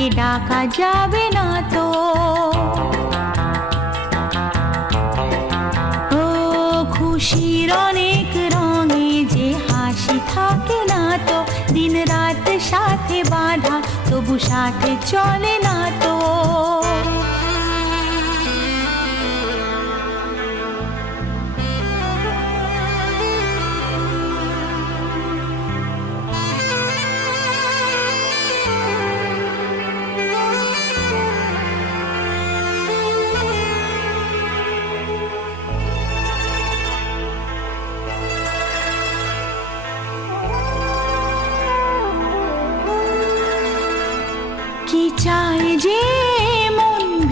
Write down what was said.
তাকে ডাকা যাবে না তো। ও খুশির অনেক রঙে যে হাসি থাকে না তো, দিন রাত সাথে বাঁধা তবু সাথে চলে না তো।